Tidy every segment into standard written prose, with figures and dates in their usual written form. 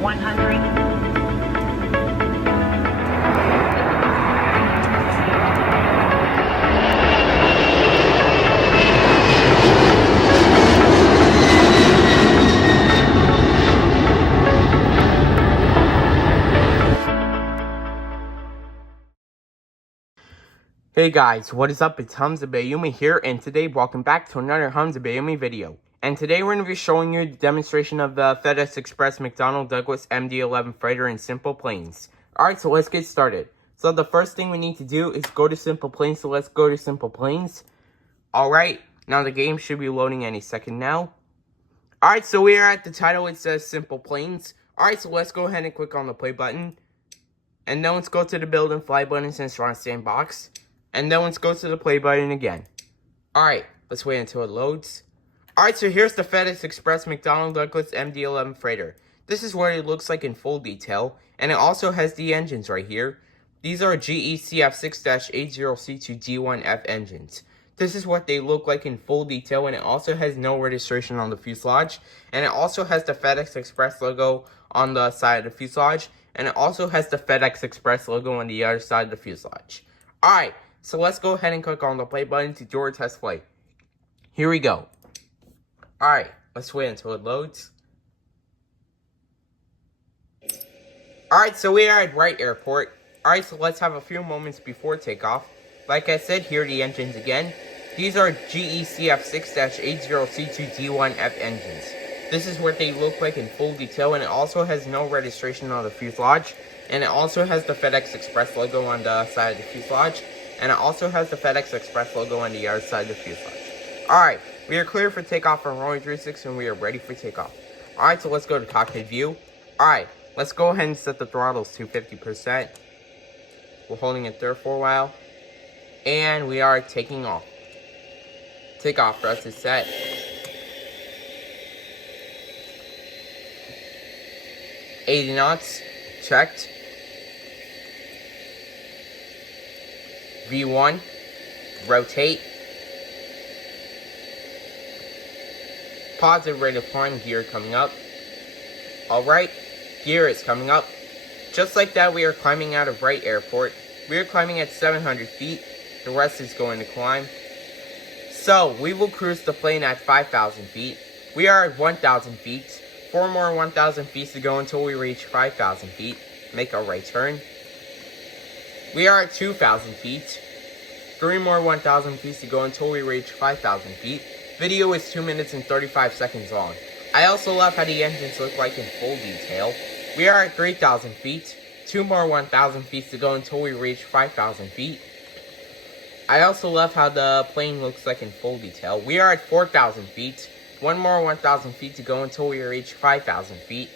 100. Hey guys, what is up? It's Hamza Bayumi here, and today welcome back to another Hamza Bayumi video. And today we're going to be showing you the demonstration of the FedEx Express McDonnell Douglas MD-11 freighter in SimplePlanes. Alright, so let's get started. So the first thing we need to do is go to SimplePlanes, so let's go to SimplePlanes. Alright, now the game should be loading any second now. Alright, so we are at the title, it says SimplePlanes. Alright, so let's go ahead and click on the play button. And then let's go to the build and fly button since we're on sandbox. And then let's go to the play button again. Alright, let's wait until it loads. Alright, so here's the FedEx Express McDonnell Douglas MD-11 freighter. This is what it looks like in full detail, and it also has the engines right here. These are GE CF6-80C2D1F engines. This is what they look like in full detail, and it also has no registration on the fuselage. And it also has the FedEx Express logo on the side of the fuselage, and it also has the FedEx Express logo on the other side of the fuselage. Alright. So let's go ahead and click on the play button to do our test flight. Here we go. Alright, let's wait until it loads. Alright, so we are at Wright Airport. Alright, so let's have a few moments before takeoff. Like I said, here are the engines again. These are GE CF6-80C2D1F engines. This is what they look like in full detail, and it also has no registration on the fuselage. And it also has the FedEx Express logo on the side of the fuselage. And it also has the FedEx Express logo on the other side of the fuselage. Alright, we are clear for takeoff from runway 36 and we are ready for takeoff. Alright, so let's go to cockpit view. Alright, let's go ahead and set the throttles to 50%. We're holding it there for a while. And we are taking off. Takeoff thrust is set. $80 knots, checked. V1, rotate. Positive rate of climb, gear coming up. Alright, gear is coming up. Just like that, we are climbing out of Wright Airport. We are climbing at 700 feet. The rest is going to climb. So, we will cruise the plane at 5,000 feet. We are at 1,000 feet. 4 more 1,000 feet to go until we reach 5,000 feet. Make a right turn. We are at 2,000 feet. 3 more 1,000 feet to go until we reach 5,000 feet. Video is 2 minutes and 35 seconds long. I also love how the engines look like in full detail. We are at 3,000 feet. 2 more 1,000 feet to go until we reach 5,000 feet. I also love how the plane looks like in full detail. We are at 4,000 feet. 1 more 1,000 feet to go until we reach 5,000 feet.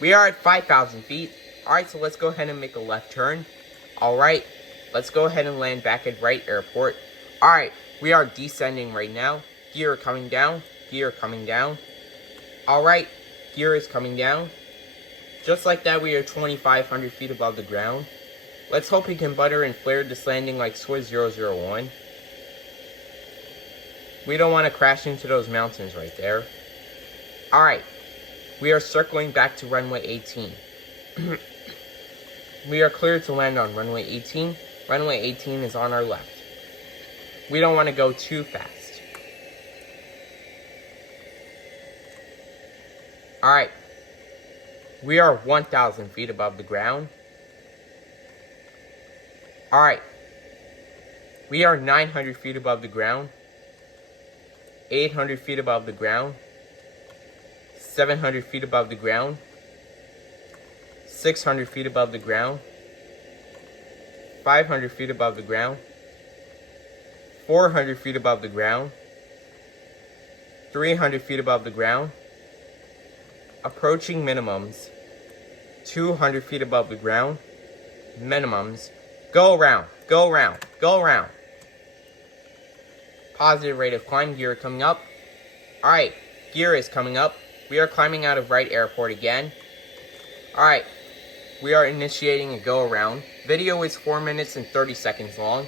We are at 5,000 feet. Alright, so let's go ahead and make a left turn. Alright, let's go ahead and land back at Wright Airport. Alright, we are descending right now. Gear coming down. Gear coming down. Alright, gear is coming down. Just like that, we are 2,500 feet above the ground. Let's hope we can butter and flare this landing like Swiss 001. We don't want to crash into those mountains right there. Alright, we are circling back to runway 18. We are clear to land on runway 18. Runway 18 is on our left. We don't want to go too fast. Alright. We are 1,000 feet above the ground. Alright. We are 900 feet above the ground. 800 feet above the ground. 700 feet above the ground. 600 feet above the ground. 500 feet above the ground. 400 feet above the ground. 300 feet above the ground. Approaching minimums. 200 feet above the ground. Minimums. Go around. Go around. Go around. Positive rate of climb, gear coming up. Alright, gear is coming up. We are climbing out of Wright Airport again. Alright, we are initiating a go around. Video is 4 minutes and 30 seconds long.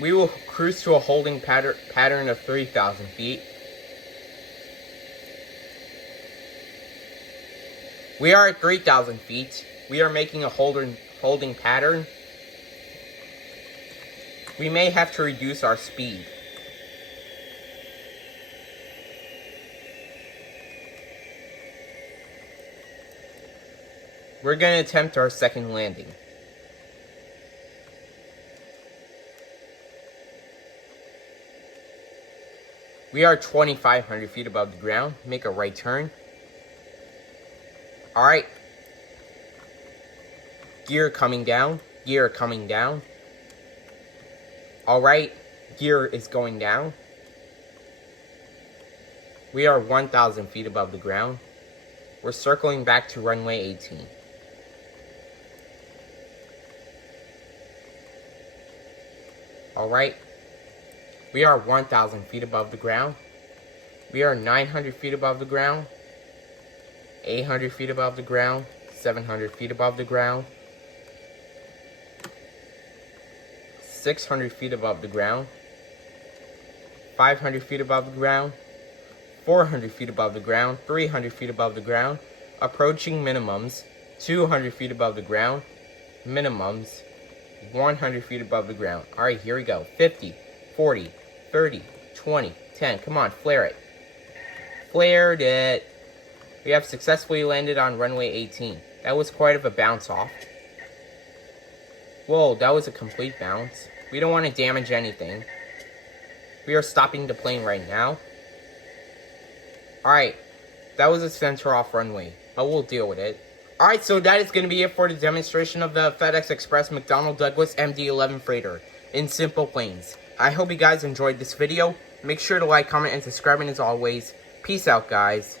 We will cruise to a holding pattern of 3,000 feet. We are at 3,000 feet. We are making a holding pattern. We may have to reduce our speed. We're going to attempt our second landing. We are 2,500 feet above the ground. Make a right turn. Alright. Gear coming down. Gear coming down. Alright. Gear is going down. We are 1,000 feet above the ground. We're circling back to runway 18. Alright. We are 1,000 feet above the ground. We are 900 feet above the ground. 800 feet above the ground. 700 feet above the ground. 600 feet above the ground. 500 feet above the ground. 400 feet above the ground. 300 feet above the ground. Approaching minimums. 200 feet above the ground. Minimums. 100 feet above the ground. Alright, here we go. 50, 40, 30, 20, 10. Come on, flare it. Flared it. We have successfully landed on runway 18. That was quite of a bounce off. Whoa, that was a complete bounce. We don't want to damage anything. We are stopping the plane right now. Alright, that was a center off runway, but we'll deal with it. Alright, so that is going to be it for the demonstration of the FedEx Express McDonnell Douglas MD-11 freighter in SimplePlanes. I hope you guys enjoyed this video. Make sure to like, comment, and subscribe, and as always, peace out, guys.